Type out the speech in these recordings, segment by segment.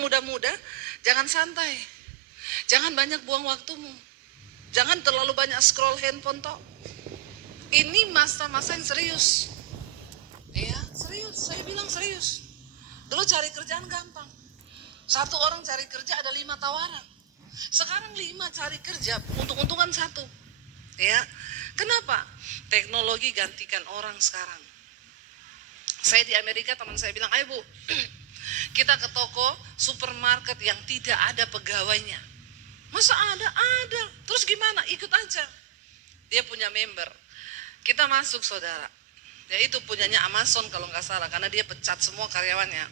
yang muda-muda, jangan santai. Jangan banyak buang waktumu. Jangan terlalu banyak scroll handphone toh. Ini masa-masa yang serius. Ya, serius. Saya bilang serius. Dulu cari kerjaan gampang. Satu orang cari kerja ada 5 tawaran. Sekarang 5 cari kerja, untung-untungan 1. Ya, kenapa? Teknologi gantikan orang sekarang. Saya di Amerika, teman saya bilang, ayo Bu, kita ke toko supermarket yang tidak ada pegawainya. Masa ada? Ada. Terus gimana? Ikut aja. Dia punya member. Kita masuk saudara. Ya itu punyanya Amazon kalau nggak salah, karena dia pecat semua karyawannya.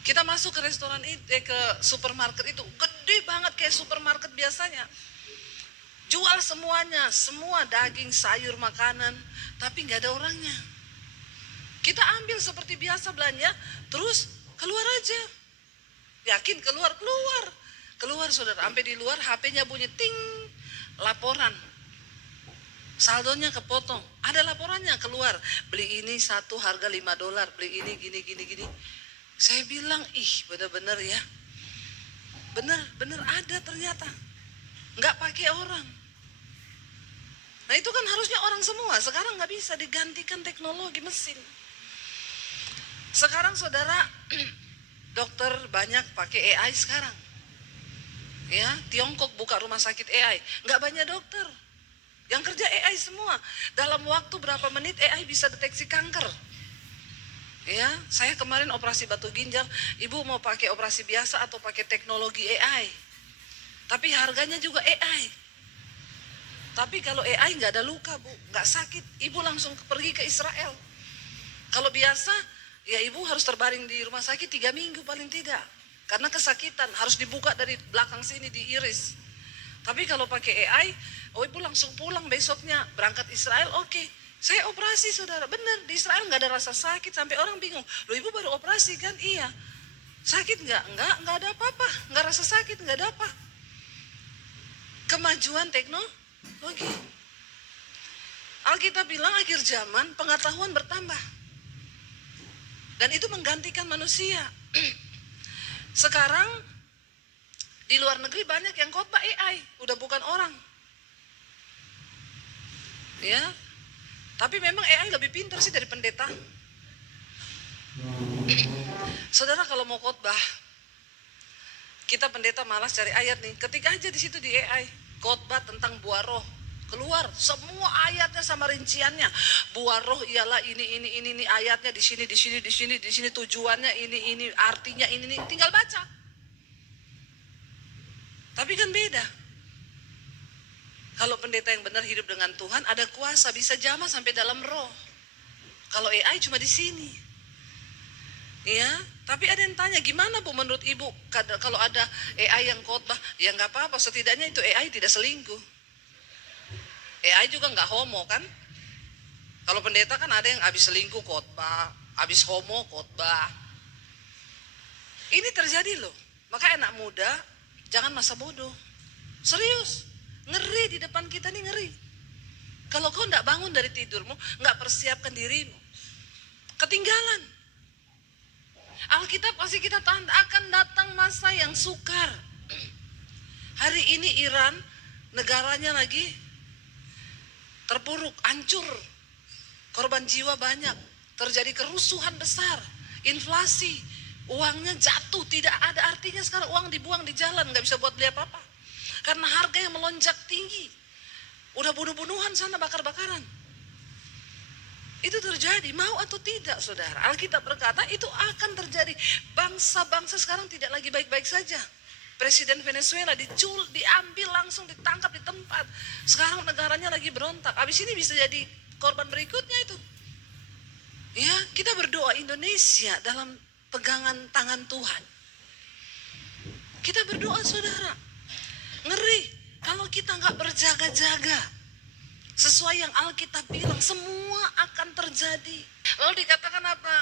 Kita masuk ke restoran itu, ke supermarket itu, gede banget kayak supermarket biasanya. Jual semuanya, semua daging, sayur, makanan, tapi nggak ada orangnya. Kita ambil seperti biasa belanja, terus keluar aja. Yakin keluar saudara. Sampai di luar HP-nya bunyi ting, laporan. Saldonya kepotong. Ada laporannya keluar. Beli ini satu harga $5, beli ini gini. Saya bilang, bener-bener ya. Bener ada ternyata. Nggak pakai orang. Nah itu kan harusnya orang semua. Sekarang nggak bisa, digantikan teknologi mesin. Sekarang saudara, dokter banyak pakai AI sekarang. Ya, Tiongkok buka rumah sakit AI. Nggak banyak dokter. Yang kerja AI semua. Dalam waktu berapa menit AI bisa deteksi kanker. Ya, saya kemarin operasi batu ginjal. Ibu mau pakai operasi biasa atau pakai teknologi AI? Tapi harganya juga AI. Tapi kalau AI nggak ada luka Bu, nggak sakit, ibu langsung pergi ke Israel. Kalau biasa, ya ibu harus terbaring di rumah sakit 3 minggu paling tidak. Karena kesakitan, harus dibuka dari belakang sini, diiris. Tapi kalau pakai AI, ibu langsung pulang besoknya, berangkat Israel, oke. Saya operasi saudara, benar, di Israel nggak ada rasa sakit, sampai orang bingung. Loh ibu baru operasi kan? Iya. Sakit nggak? Nggak ada apa-apa, nggak rasa sakit, nggak ada apa. Kemajuan teknologi. Alkitab bilang akhir zaman pengetahuan bertambah. Dan itu menggantikan manusia. Sekarang di luar negeri banyak yang khotbah AI, udah bukan orang. Ya. Tapi memang AI lebih pintar sih dari pendeta. Saudara kalau mau khotbah, kita pendeta malas cari ayat nih. Ketik aja di situ di AI, khotbah tentang buah roh. Keluar semua ayatnya sama rinciannya. Buah roh ialah ini ayatnya di sini tujuannya ini artinya ini tinggal baca. Tapi kan beda. Kalau pendeta yang benar hidup dengan Tuhan, ada kuasa bisa jamah sampai dalam roh. Kalau AI cuma di sini. Ya, tapi ada yang tanya, gimana Bu menurut Ibu kalau ada AI yang khotbah? Ya nggak apa-apa, setidaknya itu AI tidak selingkuh. AI juga nggak homo kan? Kalau pendeta kan ada yang habis selingkuh khotbah, habis homo khotbah. Ini terjadi loh. Maka anak muda jangan masa bodoh. Serius, ngeri di depan kita nih, ngeri. Kalau kau nggak bangun dari tidurmu, nggak persiapkan dirimu, ketinggalan. Alkitab kasih kita tanda akan datang masa yang sukar. Hari ini Iran, negaranya lagi terpuruk, hancur. Korban jiwa banyak, terjadi kerusuhan besar, inflasi, uangnya jatuh, tidak ada artinya sekarang uang dibuang di jalan, nggak bisa buat beli apa-apa. Karena harga yang melonjak tinggi. Udah bunuh-bunuhan sana, bakar-bakaran. Itu terjadi, mau atau tidak saudara. Alkitab berkata itu akan terjadi. Bangsa-bangsa sekarang tidak lagi baik-baik saja. Presiden Venezuela diambil langsung, ditangkap di tempat. Sekarang negaranya lagi berontak. Habis ini bisa jadi korban berikutnya itu. Ya, kita berdoa Indonesia dalam pegangan tangan Tuhan. Kita berdoa saudara. Ngeri kalau kita nggak berjaga-jaga. Sesuai yang Alkitab bilang, semua akan terjadi. Lalu dikatakan apa?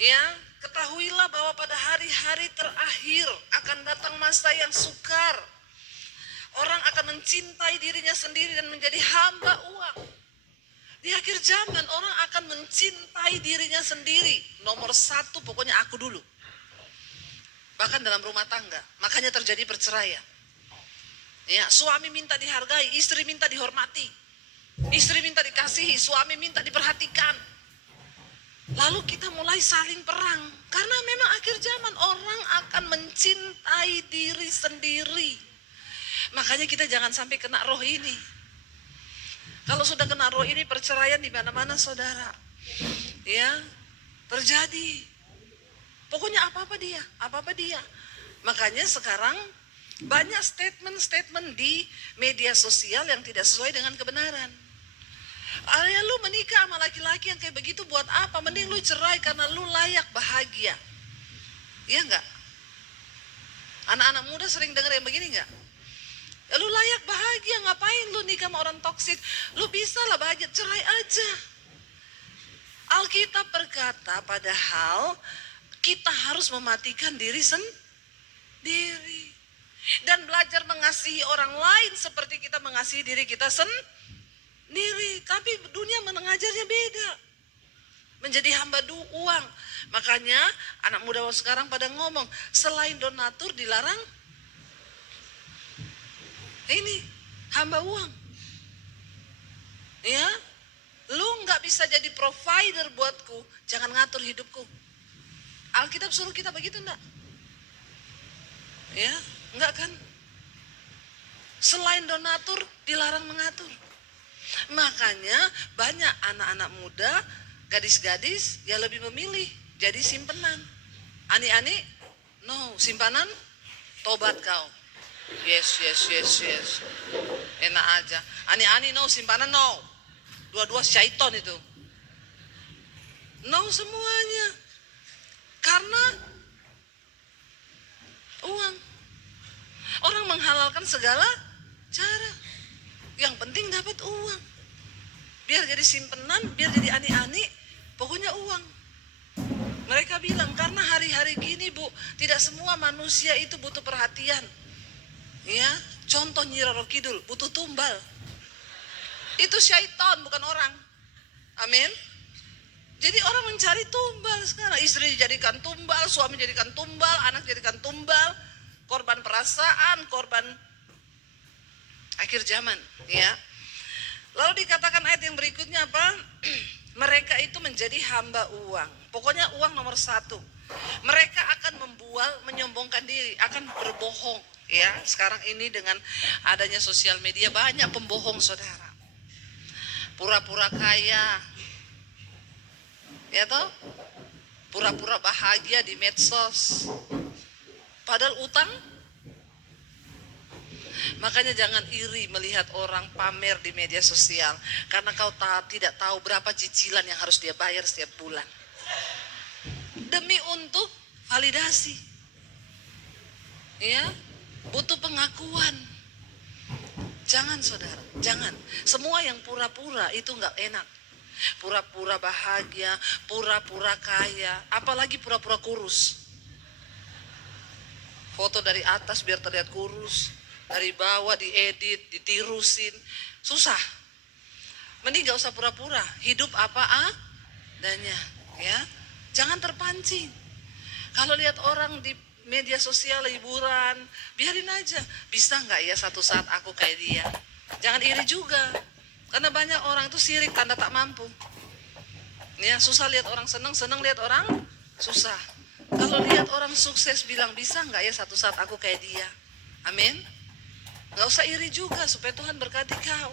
Ya, ketahuilah bahwa pada hari-hari terakhir akan datang masa yang sukar. Orang akan mencintai dirinya sendiri dan menjadi hamba uang. Di akhir zaman orang akan mencintai dirinya sendiri. Nomor 1 pokoknya aku dulu. Bahkan dalam rumah tangga, makanya terjadi perceraian. Ya, suami minta dihargai, istri minta dihormati. Istri minta dikasihi, suami minta diperhatikan. Lalu kita mulai saling perang. Karena memang akhir zaman orang akan mencintai diri sendiri. Makanya kita jangan sampai kena roh ini. Kalau sudah kena roh ini, perceraian di mana-mana saudara. Ya, terjadi. Pokoknya apa-apa dia. Makanya sekarang banyak statement-statement di media sosial yang tidak sesuai dengan kebenaran. Ya lu menikah sama laki-laki yang kayak begitu buat apa? Mending lu cerai karena lu layak bahagia. Iya enggak? Anak-anak muda sering dengar yang begini enggak? Ya, lu layak bahagia, ngapain lu nikah sama orang toksik? Lu bisa lah bahagia, cerai aja. Alkitab berkata padahal kita harus mematikan diri sendiri. Dan belajar mengasihi orang lain seperti kita mengasihi diri kita sendiri. Tapi dunia mengajarnya beda. Menjadi hamba uang. Makanya anak muda sekarang pada ngomong, selain donatur dilarang ini hamba uang. Ya, lu nggak bisa jadi provider buatku, jangan ngatur hidupku. Alkitab suruh kita begitu enggak? Ya, enggak kan? Selain donatur dilarang mengatur. Makanya banyak anak-anak muda, gadis-gadis yang lebih memilih jadi simpenan. Ani-ani, no, simpanan, tobat kau. Yes. Enak aja. Ani-ani no, simpanan no. Dua-dua syaiton itu. No semuanya. Karena uang. Orang menghalalkan segala cara. Yang penting dapat uang. Biar jadi simpenan, biar jadi ani-ani, pokoknya uang. Mereka bilang karena hari-hari gini Bu, tidak semua manusia itu butuh perhatian. Ya, contoh Nyi Roro Kidul butuh tumbal. Itu syaitan bukan orang. Amin. Jadi orang mencari tumbal sekarang. Istri dijadikan tumbal, suami dijadikan tumbal, anak dijadikan tumbal. Korban perasaan, korban akhir zaman. Ya. Lalu dikatakan ayat yang berikutnya apa? Mereka itu menjadi hamba uang. Pokoknya uang nomor satu. Mereka akan membual, menyombongkan diri, akan berbohong. Ya, sekarang ini dengan adanya sosial media banyak pembohong saudara. Pura-pura kaya. Ya toh? Pura-pura bahagia di medsos. Padahal utang. Makanya jangan iri melihat orang pamer di media sosial. Karena kau tidak tahu berapa cicilan yang harus dia bayar setiap bulan. Demi untuk validasi. Ya, butuh pengakuan. Jangan saudara, jangan. Semua yang pura-pura itu nggak enak. Pura-pura bahagia, pura-pura kaya, apalagi pura-pura kurus. Foto dari atas biar terlihat kurus, dari bawah diedit, ditirusin, susah. Mending nggak usah pura-pura, hidup apa adanya, ya. Jangan terpancing. Kalau lihat orang di media sosial liburan, biarin aja. Bisa nggak ya satu saat aku kayak dia? Jangan iri juga, karena banyak orang itu sirik tanda tak mampu. Ya, susah lihat orang senang lihat orang susah. Kalau lihat orang sukses bilang bisa nggak ya satu saat aku kayak dia? Amin. Nggak usah iri juga supaya Tuhan berkati kau.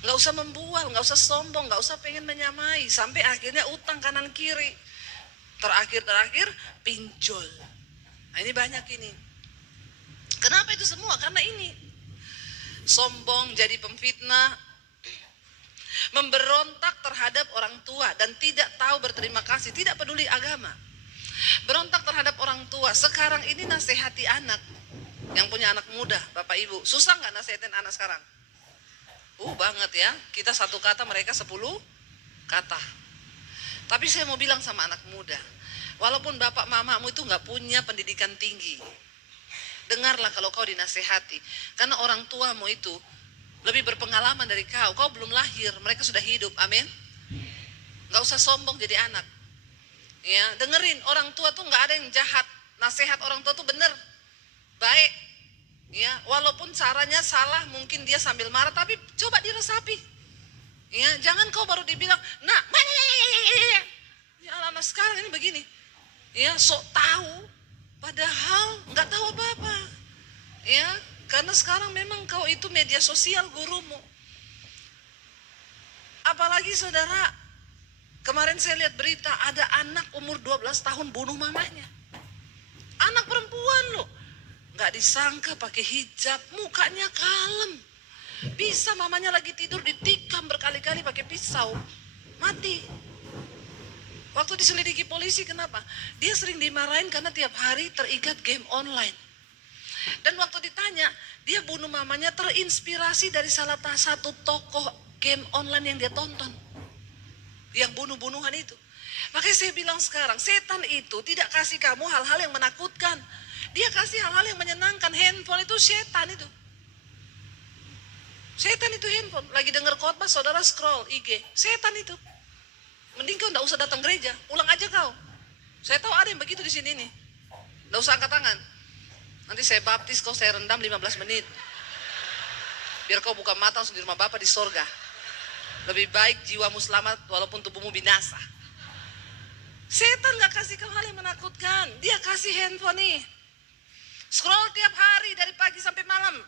Nggak usah membual, nggak usah sombong, nggak usah pengen menyamai sampai akhirnya utang kanan kiri. Terakhir pinjol. Nah ini banyak ini. Kenapa itu semua? Karena ini sombong, jadi pemfitnah, memberontak terhadap orang tua dan tidak tahu berterima kasih, tidak peduli agama. Berontak terhadap orang tua. Sekarang ini nasihati anak yang punya anak muda, Bapak Ibu. Susah nggak nasihatin anak sekarang? Banget ya. Kita satu kata, mereka 10 kata. Tapi saya mau bilang sama anak muda, walaupun bapak mamamu itu nggak punya pendidikan tinggi, dengarlah kalau kau dinasehati. Karena orang tuamu itu lebih berpengalaman dari kau. Kau belum lahir, mereka sudah hidup. Amin. Nggak usah sombong jadi anak. Ya, dengerin, orang tua tuh nggak ada yang jahat. nasihat orang tua tuh bener, baik. Ya, walaupun caranya salah, mungkin dia sambil marah, tapi coba diresapi. Ya, jangan kau baru dibilang, nak, ya anak-anak sekarang ini begini. Ya, sok tahu, padahal nggak tahu apa-apa. Ya, karena sekarang memang kau itu media sosial gurumu. Apalagi saudara, kemarin saya lihat berita ada anak umur 12 tahun bunuh mamanya. Anak perempuan loh. Nggak disangka pakai hijab, mukanya kalem. Bisa mamanya lagi tidur ditikam berkali-kali pakai pisau. Mati. Waktu diselidiki polisi, kenapa? Dia sering dimarahin karena tiap hari terikat game online. Dan waktu ditanya, dia bunuh mamanya terinspirasi dari salah satu tokoh game online yang dia tonton. Yang bunuh-bunuhan itu. Makanya saya bilang sekarang, setan itu tidak kasih kamu hal-hal yang menakutkan. Dia kasih hal-hal yang menyenangkan. Handphone itu setan itu. Setan itu handphone. Lagi dengar khotbah, saudara scroll IG. Setan itu. Mending kau tidak usah datang gereja. Pulang aja kau. Saya tahu ada yang begitu di sini nih. Tidak usah angkat tangan. Nanti saya baptis kau, saya rendam 15 menit. Biar kau buka mata langsung di rumah Bapa di sorga. Lebih baik jiwamu selamat walaupun tubuhmu binasa. Setan gak kasih kau hal yang menakutkan. Dia kasih handphone nih. Scroll tiap hari dari pagi sampai malam.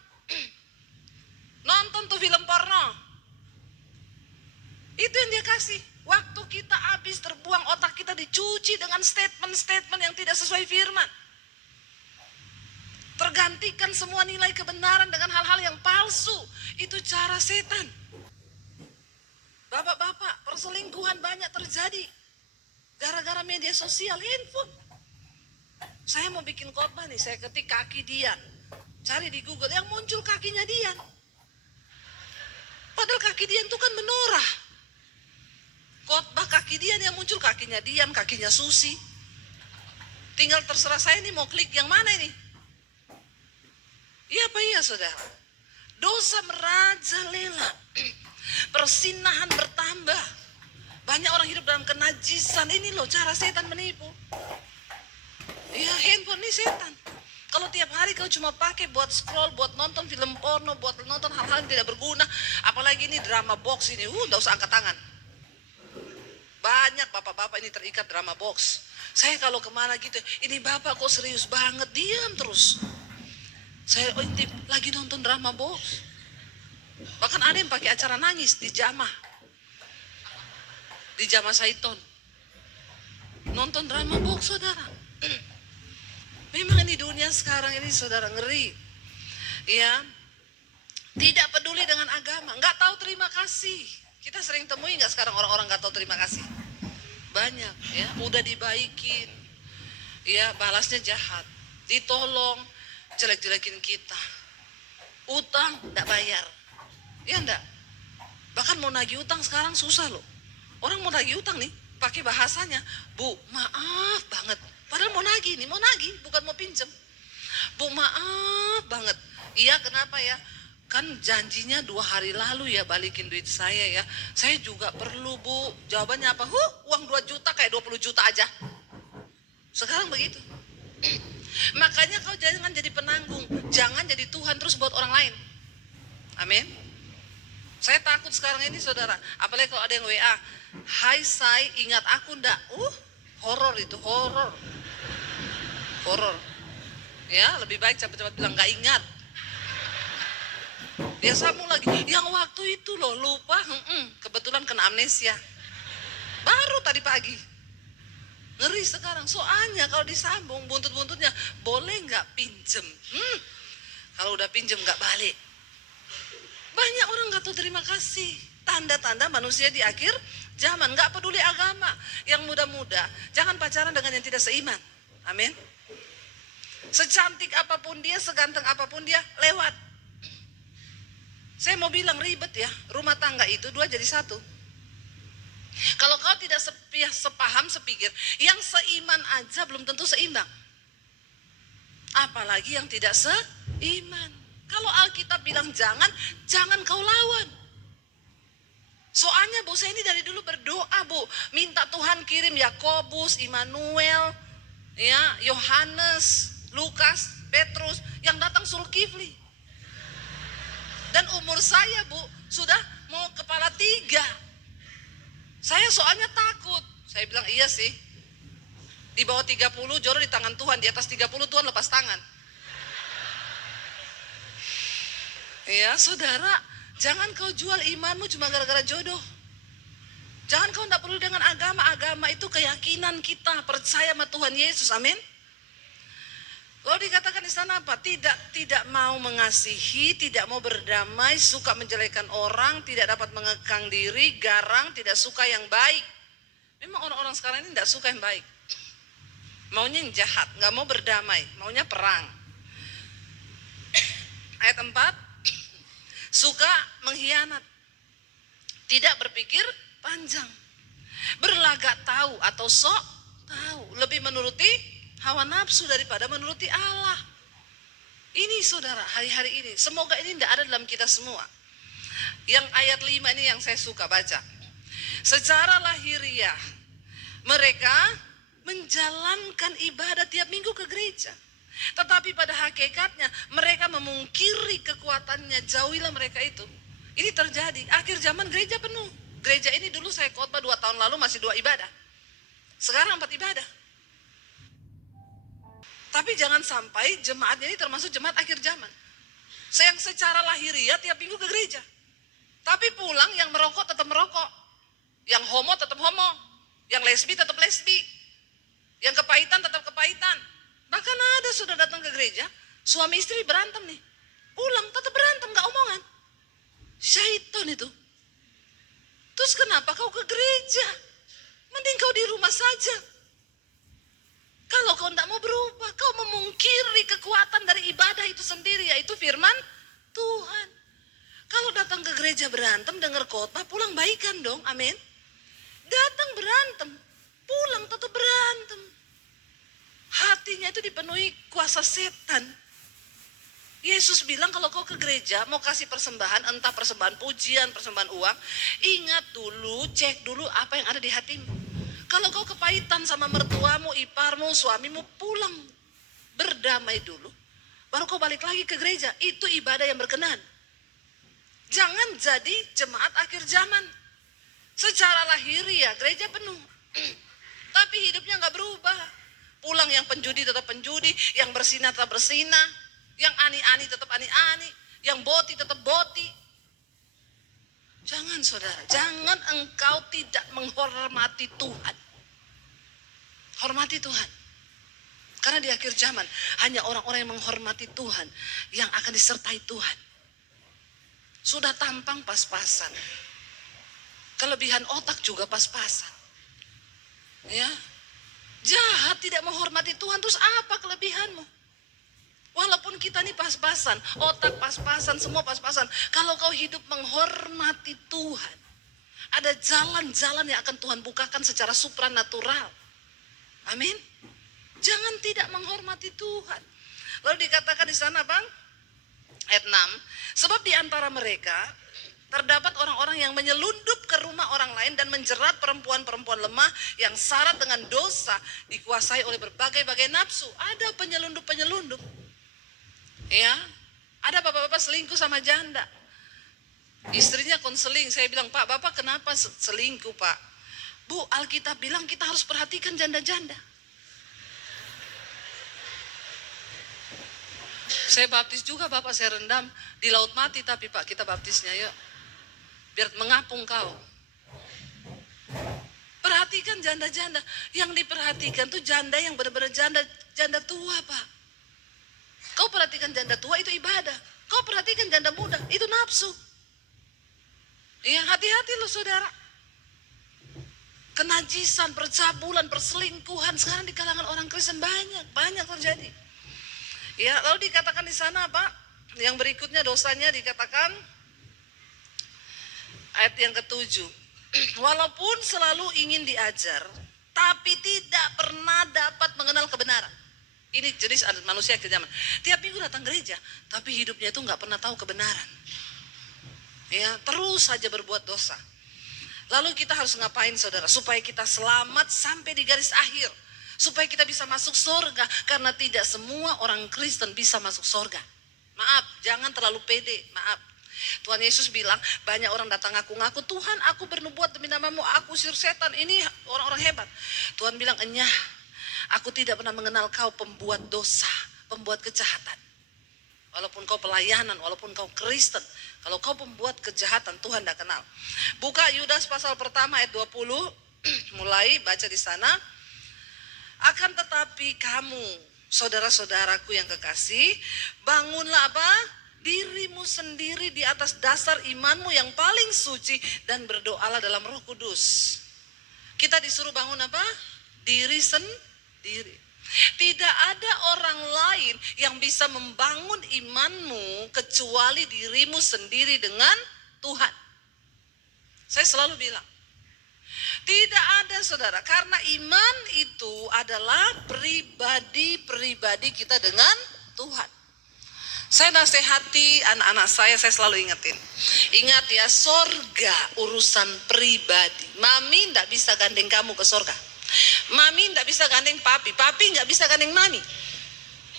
Nonton tuh film porno. Itu yang dia kasih. Waktu kita habis terbuang, otak kita dicuci dengan statement-statement yang tidak sesuai firman. Tergantikan semua nilai kebenaran dengan hal-hal yang palsu. Itu cara setan. Bapak-bapak, perselingkuhan banyak terjadi gara-gara media sosial, handphone. Saya mau bikin khotbah nih, saya ketik kaki Dian. Cari di Google, yang muncul kakinya Dian. Padahal kaki Dian itu kan menorah. Khotbah kaki Dian, yang muncul kakinya Dian, kakinya Susi. Tinggal terserah saya nih mau klik yang mana ini. Iya apa iya saudara? Dosa merajalela. Persinahan bertambah. Banyak orang hidup dalam kenajisan. Ini loh cara setan menipu. Ya, handphone ini setan. Kalau tiap hari kau cuma pakai buat scroll, buat nonton film porno, buat nonton hal-hal yang tidak berguna, apalagi ini drama box ini, nggak usah angkat tangan. Banyak bapak-bapak ini terikat drama box. Saya kalau kemana gitu, ini bapak kok serius banget, diam terus. Saya ini lagi nonton drama box. Bahkan ada yang pakai acara nangis di Jamah Saiton. Nonton drama box saudara. Memang ini dunia sekarang ini saudara ngeri. Ya. Tidak peduli dengan agama, nggak tahu terima kasih. Kita sering temui nggak sekarang orang-orang nggak tahu terima kasih? Banyak ya, udah dibaikin. Ya, balasnya jahat. Ditolong, jelek-jelekin kita. Utang nggak bayar. Ya enggak? Bahkan mau nagih utang sekarang susah loh. Orang mau nagih utang nih, pakai bahasanya, Bu, maaf banget. Padahal mau nagih nih, bukan mau pinjem. Bu, maaf banget. Iya, kenapa ya? Kan janjinya 2 hari lalu ya balikin duit saya ya. Saya juga perlu, Bu. Jawabannya apa? Uang 2 juta kayak 20 juta aja. Sekarang begitu. Makanya kau jangan jadi penanggung. Jangan jadi Tuhan terus buat orang lain. Amin. Saya takut sekarang ini saudara. Apalagi kalau ada yang WA. Hai Say, ingat aku ndak? Horor itu, horor. Ya, lebih baik cepat-cepat bilang gak ingat. Dia sambung lagi, yang waktu itu loh lupa, kebetulan kena amnesia. Baru tadi pagi. Ngeri sekarang, soalnya kalau disambung buntut-buntutnya, boleh gak pinjem? Kalau udah pinjem gak balik. Banyak orang gak tahu terima kasih. Tanda-tanda manusia di akhir zaman, gak peduli agama. Yang muda-muda, jangan pacaran dengan yang tidak seiman. Amin. Secantik apapun dia, seganteng apapun dia, lewat. Saya mau bilang ribet ya, rumah tangga itu 2 jadi 1. Kalau kau tidak sepaham, sepikir, yang seiman aja belum tentu seimbang. Apalagi yang tidak seiman. Kalau Alkitab bilang jangan kau lawan. Soalnya Bu, saya ini dari dulu berdoa Bu, minta Tuhan kirim Yakobus, Immanuel, Ya, Yohanes, Lukas, Petrus yang datang Zulkifli. Dan umur saya, Bu, sudah mau kepala 3. Saya soalnya takut. Saya bilang iya sih. Di bawah 30 jodoh di tangan Tuhan, di atas 30 Tuhan lepas tangan. Ya, saudara, jangan kau jual imanmu cuma gara-gara jodoh. Jangan kau tidak perlu dengan agama. Agama itu keyakinan kita percaya sama Tuhan Yesus. Amin. Lalu dikatakan di sana apa? Tidak mau mengasihi, tidak mau berdamai, suka menjelekan orang, tidak dapat mengekang diri, garang, tidak suka yang baik. Memang orang-orang sekarang ini tidak suka yang baik. Maunya yang jahat, nggak mau berdamai, maunya perang. Ayat 4, suka mengkhianat, tidak berpikir panjang, berlagak tahu atau sok tahu, lebih menuruti hawa nafsu daripada menuruti Allah. Ini saudara, hari-hari ini, semoga ini tidak ada dalam kita semua. Yang ayat 5 ini yang saya suka baca. Secara lahiriah mereka menjalankan ibadah tiap minggu ke gereja, tetapi pada hakikatnya mereka memungkiri kekuatannya. Jauhilah mereka itu. Ini terjadi, akhir zaman gereja penuh. Gereja ini dulu saya khotbah 2 tahun lalu masih 2 ibadah, sekarang 4 ibadah. Tapi jangan sampai jemaat ini termasuk jemaat akhir zaman. Yang secara lahiriah tiap minggu ke gereja, tapi pulang yang merokok tetap merokok, yang homo tetap homo, yang lesbi tetap lesbi, yang kepahitan tetap kepahitan. Bahkan ada sudah datang ke gereja, suami istri berantem nih, pulang tetap berantem, gak omongan. Syaitan itu. Terus kenapa kau ke gereja? Mending kau di rumah saja. Kalau kau tidak mau berubah, kau memungkiri kekuatan dari ibadah itu sendiri, yaitu firman Tuhan. Kalau datang ke gereja berantem, dengar khotbah, pulang baikan dong, amin. Datang berantem, pulang tetap berantem. Hatinya itu dipenuhi kuasa setan. Yesus bilang kalau kau ke gereja mau kasih persembahan, entah persembahan pujian, persembahan uang, ingat dulu, cek dulu apa yang ada di hatimu. Kalau kau kepahitan sama mertuamu, iparmu, suamimu, pulang berdamai dulu, baru kau balik lagi ke gereja. Itu ibadah yang berkenan. Jangan jadi jemaat akhir zaman. Secara lahiriah gereja penuh, tapi hidupnya nggak berubah. Pulang yang penjudi tetap penjudi, yang bersinah tetap bersinah, yang ani-ani tetap ani-ani, yang boti tetap boti. Jangan saudara, jangan engkau tidak menghormati Tuhan. Hormati Tuhan. Karena di akhir zaman hanya orang-orang yang menghormati Tuhan yang akan disertai Tuhan. Sudah tampang pas-pasan, kelebihan otak juga pas-pasan. Ya, jahat tidak menghormati Tuhan, terus apa kelebihanmu? Walaupun kita ini pas-pasan, otak pas-pasan, semua pas-pasan. Kalau kau hidup menghormati Tuhan, ada jalan-jalan yang akan Tuhan bukakan secara supranatural. Amin. Jangan tidak menghormati Tuhan. Lalu dikatakan di sana, Bang, ayat 6, sebab di antara mereka terdapat orang-orang yang menyelundup ke rumah orang lain dan menjerat perempuan-perempuan lemah yang syarat dengan dosa, dikuasai oleh berbagai-bagai nafsu. Ada penyelundup-penyelundup. Ya, ada bapak-bapak selingkuh sama janda. Istrinya konseling, saya bilang, Pak, Bapak kenapa selingkuh, Pak? Bu, Alkitab bilang kita harus perhatikan janda-janda. Saya baptis juga, Bapak, saya rendam di laut mati, tapi Pak kita baptisnya yuk, biar mengapung kau. Perhatikan janda-janda. Yang diperhatikan tuh janda yang benar-benar janda tua, Pak. Kau perhatikan janda tua itu ibadah. Kau perhatikan janda muda itu nafsu. Ya, hati-hati loh saudara. Kenajisan, percabulan, perselingkuhan sekarang di kalangan orang Kristen banyak terjadi. Ya, lalu dikatakan di sana Pak, yang berikutnya dosanya dikatakan ayat yang ke-7. Walaupun selalu ingin diajar, tapi tidak pernah dapat mengenal kebenaran. Ini jenis manusia akhir zaman. Tiap minggu datang gereja, tapi hidupnya itu nggak pernah tahu kebenaran. Ya, terus saja berbuat dosa. Lalu kita harus ngapain saudara? Supaya kita selamat sampai di garis akhir. supaya kita bisa masuk surga. Karena tidak semua orang Kristen bisa masuk surga. Maaf, jangan terlalu pede, maaf. Tuhan Yesus bilang, banyak orang datang ngaku-ngaku, Tuhan aku bernubuat demi namamu, aku usir setan, ini orang-orang hebat. Tuhan bilang, enyah, aku tidak pernah mengenal kau pembuat dosa, pembuat kejahatan. Walaupun kau pelayanan, walaupun kau Kristen, kalau kau pembuat kejahatan, Tuhan tidak kenal. Buka Yudas pasal pertama ayat 20, mulai baca di sana. Akan tetapi kamu, saudara-saudaraku yang kekasih, bangunlah apa? Dirimu sendiri di atas dasar imanmu yang paling suci dan berdoalah dalam Roh Kudus. Kita disuruh bangun apa? Diri sendiri. Tidak ada orang lain yang bisa membangun imanmu kecuali dirimu sendiri dengan Tuhan. Saya selalu bilang, tidak ada saudara, karena iman itu adalah pribadi kita dengan Tuhan. Saya nasihati anak-anak saya selalu ingetin. Ingat ya, sorga urusan pribadi. Mami tidak bisa gandeng kamu ke sorga. Mami tidak bisa gandeng papi nggak bisa gandeng mami.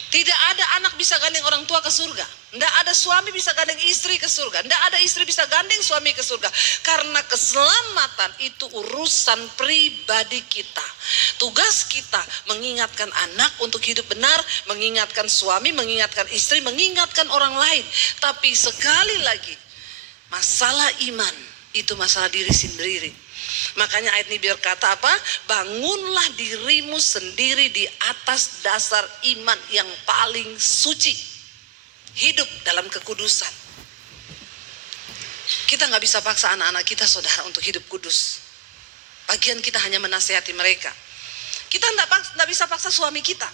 Tidak ada anak bisa gandeng orang tua ke surga. Tidak ada suami bisa gandeng istri ke surga. Tidak ada istri bisa gandeng suami ke surga. Karena keselamatan itu urusan pribadi kita. Tugas kita mengingatkan anak untuk hidup benar, mengingatkan suami, mengingatkan istri, mengingatkan orang lain. Tapi sekali lagi, masalah iman itu masalah diri sendiri. Makanya ayat ini berkata apa? Bangunlah dirimu sendiri di atas dasar iman yang paling suci. Hidup dalam kekudusan. Kita nggak bisa paksa anak-anak kita saudara untuk hidup kudus. Bagian kita hanya menasihati mereka. Kita nggak bisa paksa suami kita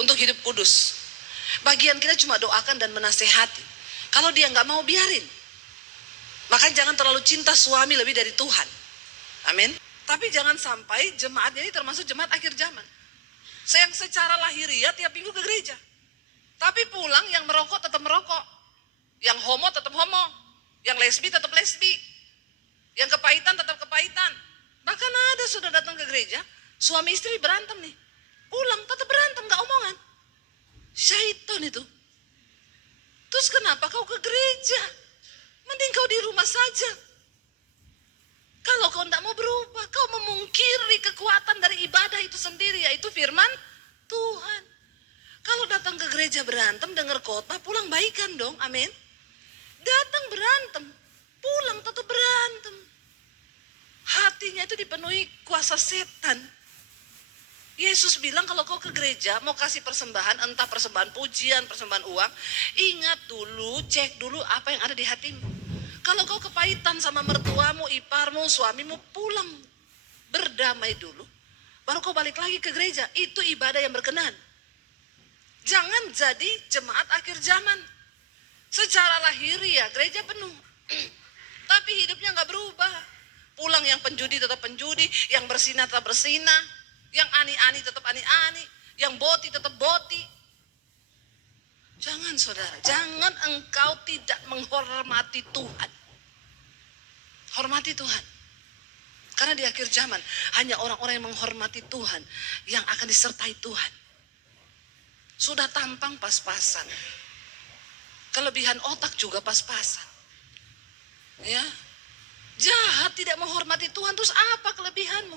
untuk hidup kudus. Bagian kita cuma doakan dan menasehati. Kalau dia nggak mau, biarin. Makanya jangan terlalu cinta suami lebih dari Tuhan. Amin. Tapi jangan sampai jemaat ini termasuk jemaat akhir zaman. Yang secara lahiriah tiap minggu ke gereja. Tapi pulang yang merokok tetap merokok. Yang homo tetap homo. Yang lesbi tetap lesbi. Yang kepahitan tetap kepahitan. Bahkan ada sudah datang ke gereja, suami istri berantem nih. Pulang tetap berantem, gak omongan. Syaitan itu. Terus kenapa kau ke gereja? Mending kau di rumah saja. Kalau kau tidak mau berubah, kau memungkiri kekuatan dari ibadah itu sendiri, yaitu firman Tuhan. Kalau datang ke gereja berantem, dengar khotbah, pulang baikan dong, amin. Datang berantem, pulang tetap berantem. Hatinya itu dipenuhi kuasa setan. Yesus bilang kalau kau ke gereja mau kasih persembahan, entah persembahan pujian, persembahan uang, ingat dulu, cek dulu apa yang ada di hatimu. Kalau kau kepahitan sama mertuamu, iparmu, suamimu, pulang berdamai dulu. Baru kau balik lagi ke gereja. Itu ibadah yang berkenan. Jangan jadi jemaat akhir zaman. Secara lahiriah gereja penuh. Tapi hidupnya gak berubah. Pulang yang penjudi tetap penjudi, yang bersinah tetap bersinah, yang ani-ani tetap ani-ani, yang boti tetap boti. Jangan saudara, jangan engkau tidak menghormati Tuhan. Hormati Tuhan. Karena di akhir zaman hanya orang-orang yang menghormati Tuhan yang akan disertai Tuhan. Sudah tampang pas-pasan. Kelebihan otak juga pas-pasan. Ya. Jahat tidak menghormati Tuhan, terus apa kelebihanmu?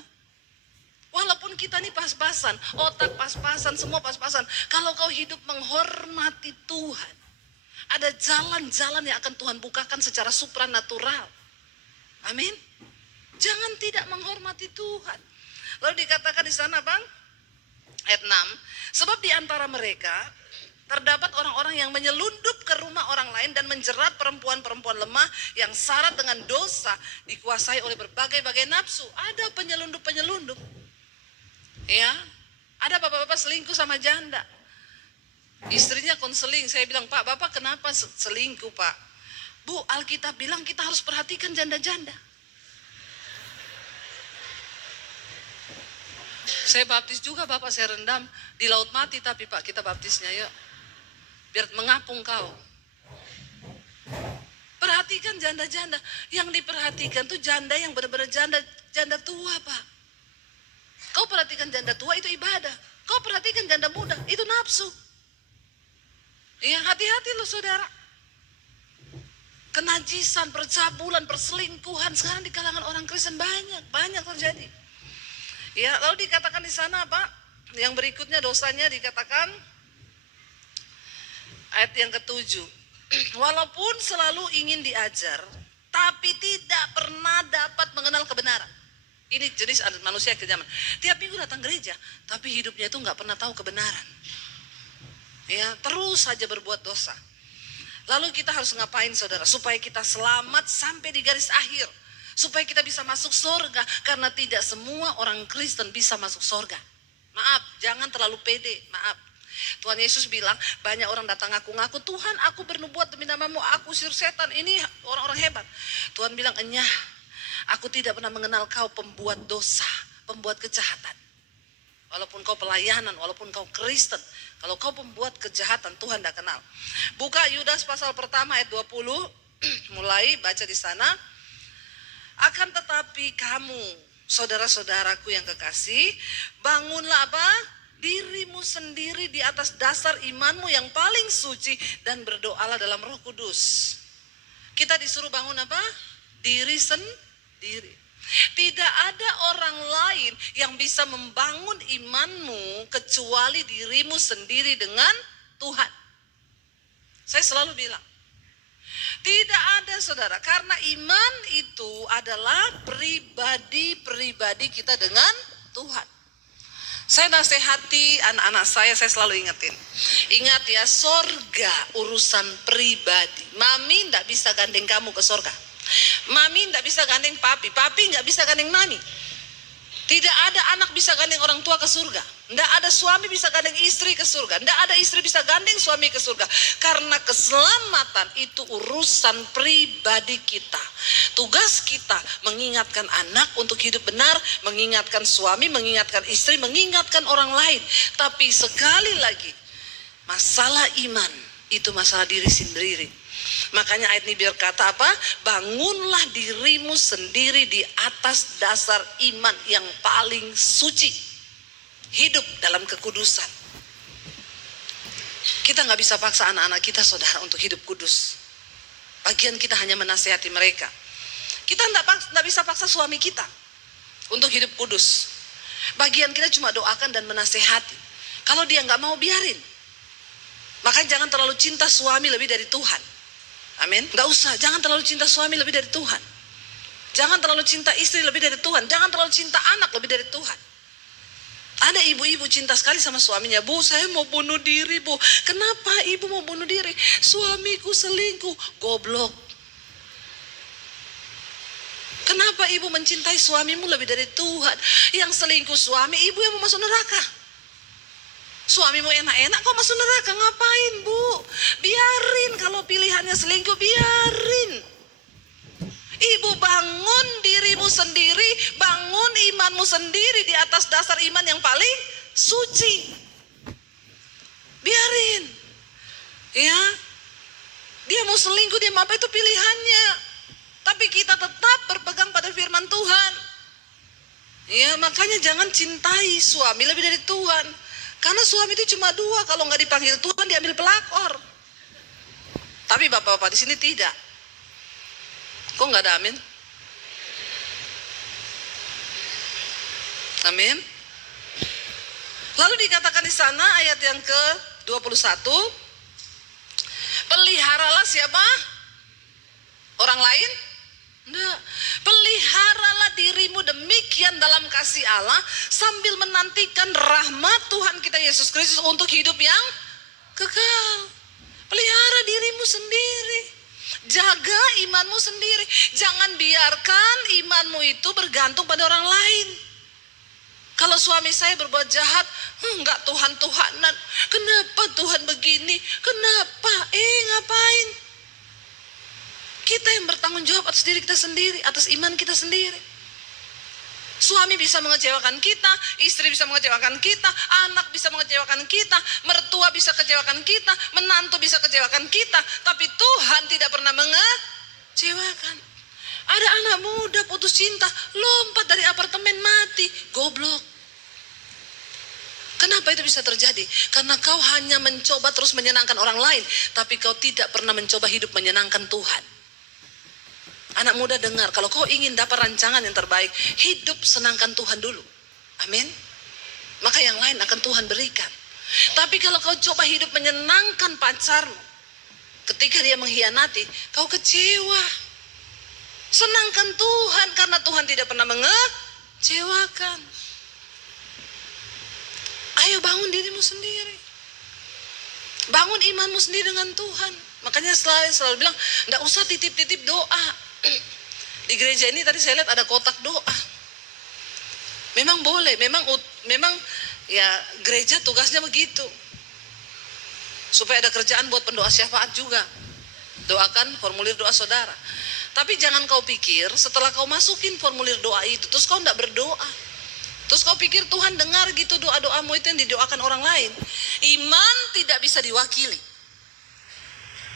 Walaupun kita ini pas-pasan, otak pas-pasan, semua pas-pasan. Kalau kau hidup menghormati Tuhan, ada jalan-jalan yang akan Tuhan bukakan secara supranatural. Amin. Jangan tidak menghormati Tuhan. Lalu dikatakan di sana bang, ayat 6. Sebab di antara mereka terdapat orang-orang yang menyelundup ke rumah orang lain dan menjerat perempuan-perempuan lemah yang syarat dengan dosa, dikuasai oleh berbagai-bagai nafsu. Ada penyelundup-penyelundup. Ya, ada bapak-bapak selingkuh sama janda. Istrinya konseling, saya bilang, Pak, Bapak kenapa selingkuh, Pak? Bu, Alkitab bilang kita harus perhatikan janda-janda. Saya baptis juga, Bapak, saya rendam di laut mati, tapi Pak, kita baptisnya yuk. Biar mengapung kau. Perhatikan janda-janda. Yang diperhatikan tuh janda yang benar-benar janda tua, Pak. Kau perhatikan janda tua itu ibadah. Kau perhatikan janda muda itu nafsu. Ya, hati-hati loh saudara. Kenajisan, percabulan, perselingkuhan sekarang di kalangan orang Kristen banyak terjadi. Ya, lalu dikatakan di sana apa? Yang berikutnya dosanya dikatakan ayat yang ke-7. Walaupun selalu ingin diajar, tapi tidak pernah dapat mengenal kebenaran. Ini jenis manusia kejaman. Tiap minggu datang gereja, tapi hidupnya itu nggak pernah tahu kebenaran. Ya, terus saja berbuat dosa. Lalu kita harus ngapain saudara? Supaya kita selamat sampai di garis akhir. Supaya kita bisa masuk surga. Karena tidak semua orang Kristen bisa masuk surga. Maaf, jangan terlalu pede. Maaf. Tuhan Yesus bilang, banyak orang datang ngaku-ngaku, Tuhan aku bernubuat demi namamu, aku usir setan. Ini orang-orang hebat. Tuhan bilang, enyah, aku tidak pernah mengenal kau pembuat dosa, pembuat kejahatan. Walaupun kau pelayanan, walaupun kau Kristen, kalau kau pembuat kejahatan, Tuhan tidak kenal. Buka Yudas pasal pertama ayat 20, mulai baca di sana. Akan tetapi kamu, saudara-saudaraku yang kekasih, bangunlah apa? Dirimu sendiri di atas dasar imanmu yang paling suci dan berdoalah dalam Roh Kudus. Kita disuruh bangun apa? Diri sendiri. Tidak ada orang lain yang bisa membangun imanmu kecuali dirimu sendiri dengan Tuhan. Saya selalu bilang, tidak ada saudara, karena iman itu adalah pribadi kita dengan Tuhan. Saya nasihati anak-anak saya selalu ingetin. Ingat ya, sorga urusan pribadi. Mami tidak bisa gandeng kamu ke sorga. Mami tidak bisa gandeng papi. Papi tidak bisa gandeng mami. Tidak ada anak bisa gandeng orang tua ke surga. Tidak ada suami bisa gandeng istri ke surga. Tidak ada istri bisa gandeng suami ke surga. Karena keselamatan itu urusan pribadi kita. Tugas kita mengingatkan anak untuk hidup benar, mengingatkan suami, mengingatkan istri, mengingatkan orang lain. Tapi sekali lagi, masalah iman itu masalah diri sendiri. Makanya ayat ini berkata apa? Bangunlah dirimu sendiri di atas dasar iman yang paling suci. Hidup dalam kekudusan. Kita gak bisa paksa anak-anak kita saudara untuk hidup kudus. Bagian kita hanya menasihati mereka. Kita gak bisa paksa suami kita untuk hidup kudus. Bagian kita cuma doakan dan menasihati. Kalau dia gak mau, biarin. Makanya jangan terlalu cinta suami lebih dari Tuhan. Amin. Gak usah, jangan terlalu cinta suami lebih dari Tuhan. Jangan terlalu cinta istri lebih dari Tuhan. Jangan terlalu cinta anak lebih dari Tuhan. Ada ibu-ibu cinta sekali sama suaminya. Bu, saya mau bunuh diri, Bu. Kenapa ibu mau bunuh diri? Suamiku selingkuh. Goblok. Kenapa ibu mencintai suamimu lebih dari Tuhan? Yang selingkuh suami, ibu yang mau masuk neraka. Suamimu enak-enak kok masuk neraka, ngapain Bu? Biarin, kalau pilihannya selingkuh, biarin. Ibu bangun dirimu sendiri, bangun imanmu sendiri di atas dasar iman yang paling suci. Biarin. Ya. Dia mau selingkuh, dia mau apa, itu pilihannya. Tapi kita tetap berpegang pada firman Tuhan. Ya, makanya jangan cintai suami lebih dari Tuhan. Karena suami itu cuma dua, kalau nggak dipanggil Tuhan diambil pelakor. Tapi bapak-bapak di sini tidak. Kok nggak ada amin? Amin. Lalu dikatakan di sana ayat yang ke-21, peliharalah siapa? Orang lain? Enggak. Peliharalah dirimu demikian dalam kasih Allah sambil menantikan rahmat Tuhan kita Yesus Kristus untuk hidup yang kekal. Pelihara dirimu sendiri. Jaga imanmu sendiri. Jangan biarkan imanmu itu bergantung pada orang lain. Kalau suami saya berbuat jahat, enggak Tuhan-Tuhanan. Kenapa Tuhan begini? Kenapa? Ngapain? Kita yang bertanggung jawab atas diri kita sendiri, atas iman kita sendiri. Suami bisa mengecewakan kita, istri bisa mengecewakan kita, anak bisa mengecewakan kita, mertua bisa kecewakan kita, menantu bisa kecewakan kita, tapi Tuhan tidak pernah mengecewakan. Ada anak muda putus cinta, lompat dari apartemen mati, goblok. Kenapa itu bisa terjadi? Karena kau hanya mencoba terus menyenangkan orang lain, tapi kau tidak pernah mencoba hidup menyenangkan Tuhan. Anak muda dengar, kalau kau ingin dapat rancangan yang terbaik, hidup senangkan Tuhan dulu. Amin. Maka yang lain akan Tuhan berikan. Tapi kalau kau coba hidup menyenangkan pacarmu, ketika dia mengkhianati, kau kecewa. Senangkan Tuhan, karena Tuhan tidak pernah mengecewakan. Ayo bangun dirimu sendiri. Bangun imanmu sendiri dengan Tuhan. Makanya selalu bilang, enggak usah titip-titip doa. Di gereja ini tadi saya lihat ada kotak doa. Memang boleh, memang ya gereja tugasnya begitu. Supaya ada kerjaan buat pendoa syafaat juga. Doakan formulir doa saudara. Tapi jangan kau pikir setelah kau masukin formulir doa itu, terus kau enggak berdoa. Terus kau pikir Tuhan dengar gitu doa-doamu itu yang didoakan orang lain. Iman tidak bisa diwakili.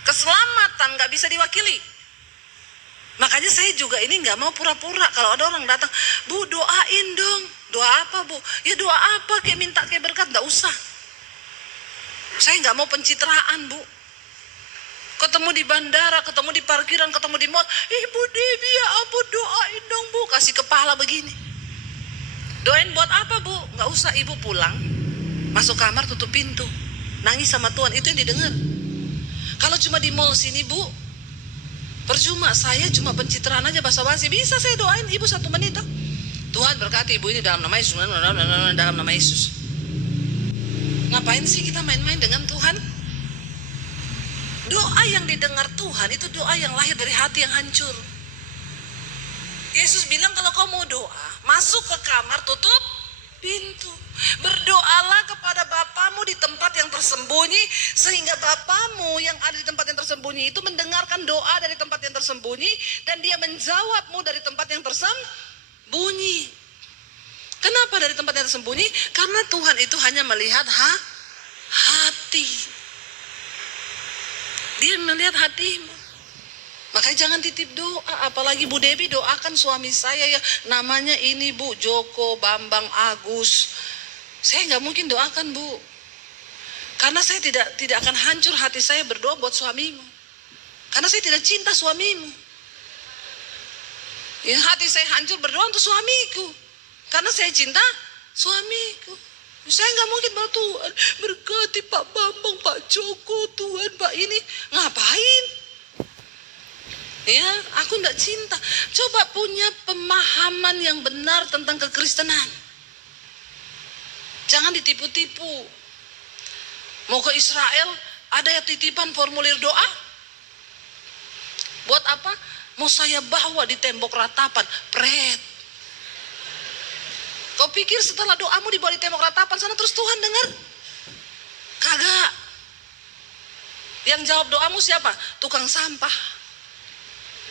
Keselamatan gak bisa diwakili. Makanya saya juga ini gak mau pura-pura. Kalau ada orang datang, Bu doain dong. Doa apa Bu? Ya doa apa, kayak minta kayak berkat, gak usah. Saya gak mau pencitraan Bu. Ketemu di bandara, ketemu di parkiran, ketemu di mall, Ibu Devi ya ampun doain dong Bu. Kasih kepala begini. Doain buat apa Bu? Gak usah, ibu pulang, masuk kamar, tutup pintu, nangis sama Tuhan, itu yang didengar. Kalau cuma di mall sini Bu, percuma, saya cuma pencitraan aja basa-basi. Bisa saya doain ibu 1 menit toh. Tuhan berkati ibu ini dalam nama Yesus, dalam nama Yesus. Ngapain sih kita main-main dengan Tuhan? Doa yang didengar Tuhan itu doa yang lahir dari hati yang hancur. Yesus bilang kalau kau mau doa, masuk ke kamar, tutup pintu. Berdoalah kepada Bapamu di tempat yang tersembunyi, sehingga Bapamu yang ada di tempat yang tersembunyi itu mendengarkan doa dari tempat yang tersembunyi, dan dia menjawabmu dari tempat yang tersembunyi. Kenapa dari tempat yang tersembunyi? Karena Tuhan itu hanya melihat hati. Dia melihat hatimu. Makanya jangan titip doa, apalagi Bu Devi doakan suami saya ya namanya ini Bu Joko, Bambang, Agus. Saya nggak mungkin doakan Bu, karena saya tidak akan hancur hati saya berdoa buat suamimu, karena saya tidak cinta suamimu. Ya hati saya hancur berdoa untuk suamiku, karena saya cinta suamiku. Saya nggak mungkin bahwa Tuhan berkati Pak Bambang, Pak Joko, Tuhan Pak ini ngapain? Ya, aku enggak cinta. Coba punya pemahaman yang benar tentang kekristenan. Jangan ditipu-tipu. Mau ke Israel, ada ya titipan formulir doa? Buat apa? Mau saya bawa di tembok ratapan, pret. Kau pikir setelah doamu dibawa di tembok ratapan sana terus Tuhan dengar? Kagak. Yang jawab doamu siapa? Tukang sampah.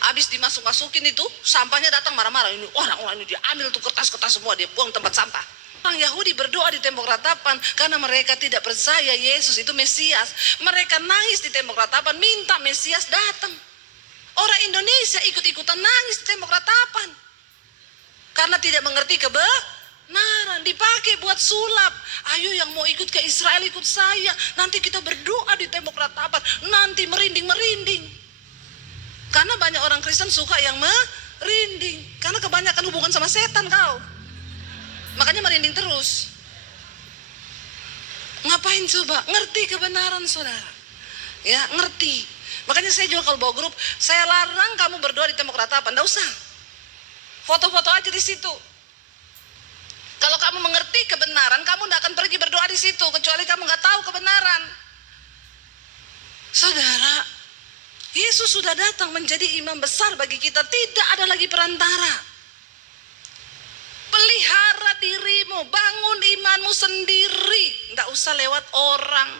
Habis dimasuk-masukin itu, sampahnya datang marah-marah. Ini orang-orang ini dia ambil tuh kertas-kertas semua, dia buang tempat sampah. Orang Yahudi berdoa di tembok ratapan karena mereka tidak percaya Yesus itu Mesias. Mereka nangis di tembok ratapan, minta Mesias datang. Orang Indonesia ikut-ikutan nangis di tembok ratapan karena tidak mengerti kebenaran. Dipakai buat sulap. Ayo yang mau ikut ke Israel ikut saya. Nanti kita berdoa di tembok ratapan. Nanti merinding-merinding. Karena banyak orang Kristen suka yang merinding. Karena kebanyakan hubungan sama setan kau. Makanya merinding terus. Ngapain coba? Ngerti kebenaran saudara. Ya ngerti. Makanya saya juga kalau bawa grup, saya larang kamu berdoa di tembok ratapan. Nggak usah. Foto-foto aja di situ. Kalau kamu mengerti kebenaran, kamu nggak akan pergi berdoa di situ. Kecuali kamu nggak tahu kebenaran. Saudara, Yesus sudah datang menjadi imam besar bagi kita. Tidak ada lagi perantara. Pelihara dirimu, bangun imanmu sendiri. Tidak usah lewat orang.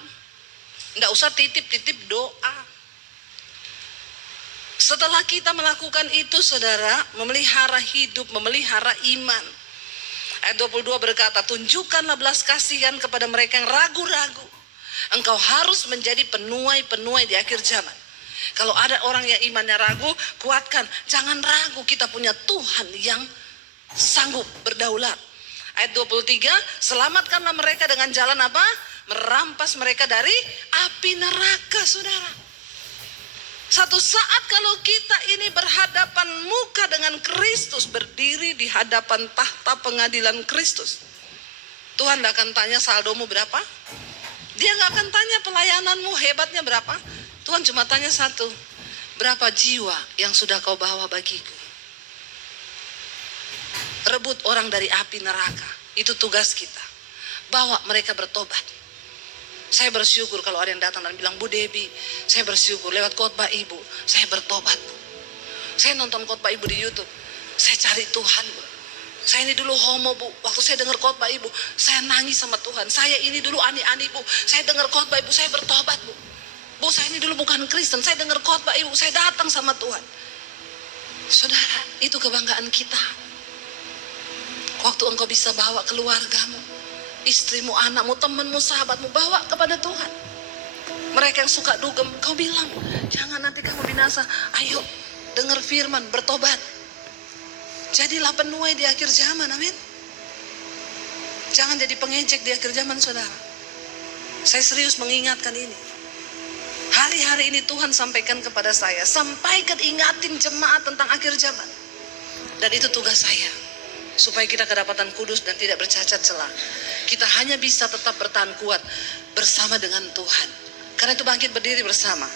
Tidak usah titip-titip doa. Setelah kita melakukan itu saudara, memelihara hidup, memelihara iman. Ayat 22 berkata, tunjukkanlah belas kasihan kepada mereka yang ragu-ragu. Engkau harus menjadi penuai-penuai di akhir zaman. Kalau ada orang yang imannya ragu, kuatkan. Jangan ragu, kita punya Tuhan yang sanggup berdaulat. Ayat 23, selamatkanlah mereka dengan jalan apa? Merampas mereka dari api neraka, saudara. Satu saat kalau kita ini berhadapan muka dengan Kristus, berdiri di hadapan tahta pengadilan Kristus, Tuhan tidak akan tanya saldomu berapa. Dia nggak akan tanya pelayananmu hebatnya berapa. Tuhan cuma tanya satu, berapa jiwa yang sudah kau bawa bagiku. Rebut orang dari api neraka, itu tugas kita. Bawa mereka bertobat. Saya bersyukur kalau ada yang datang dan bilang, Bu Debbie, saya bersyukur lewat khotbah Ibu, saya bertobat. Saya nonton khotbah Ibu di YouTube, saya cari Tuhan, Bu. Saya ini dulu homo, Bu. Waktu saya dengar khotbah Ibu, saya nangis sama Tuhan. Saya ini dulu ani-ani, Bu. Saya dengar khotbah Ibu, saya bertobat, Bu. Bu, saya ini dulu bukan Kristen, saya dengar khotbah Ibu, saya datang sama Tuhan. Saudara, itu kebanggaan kita. Waktu engkau bisa bawa keluargamu, istrimu, anakmu, temanmu, sahabatmu, bawa kepada Tuhan. Mereka yang suka dugem, kau bilang, jangan nanti kamu binasa. Ayo, dengar firman, bertobat. Jadilah penuai di akhir zaman, amin. Jangan jadi pengejek di akhir zaman, saudara. Saya serius mengingatkan ini. Hari-hari ini Tuhan sampaikan kepada saya, sampaikan, ingatin jemaat tentang akhir zaman. Dan itu tugas saya, supaya kita kedapatan kudus dan tidak bercacat celah. Kita hanya bisa tetap bertahan kuat bersama dengan Tuhan. Karena itu bangkit berdiri bersama.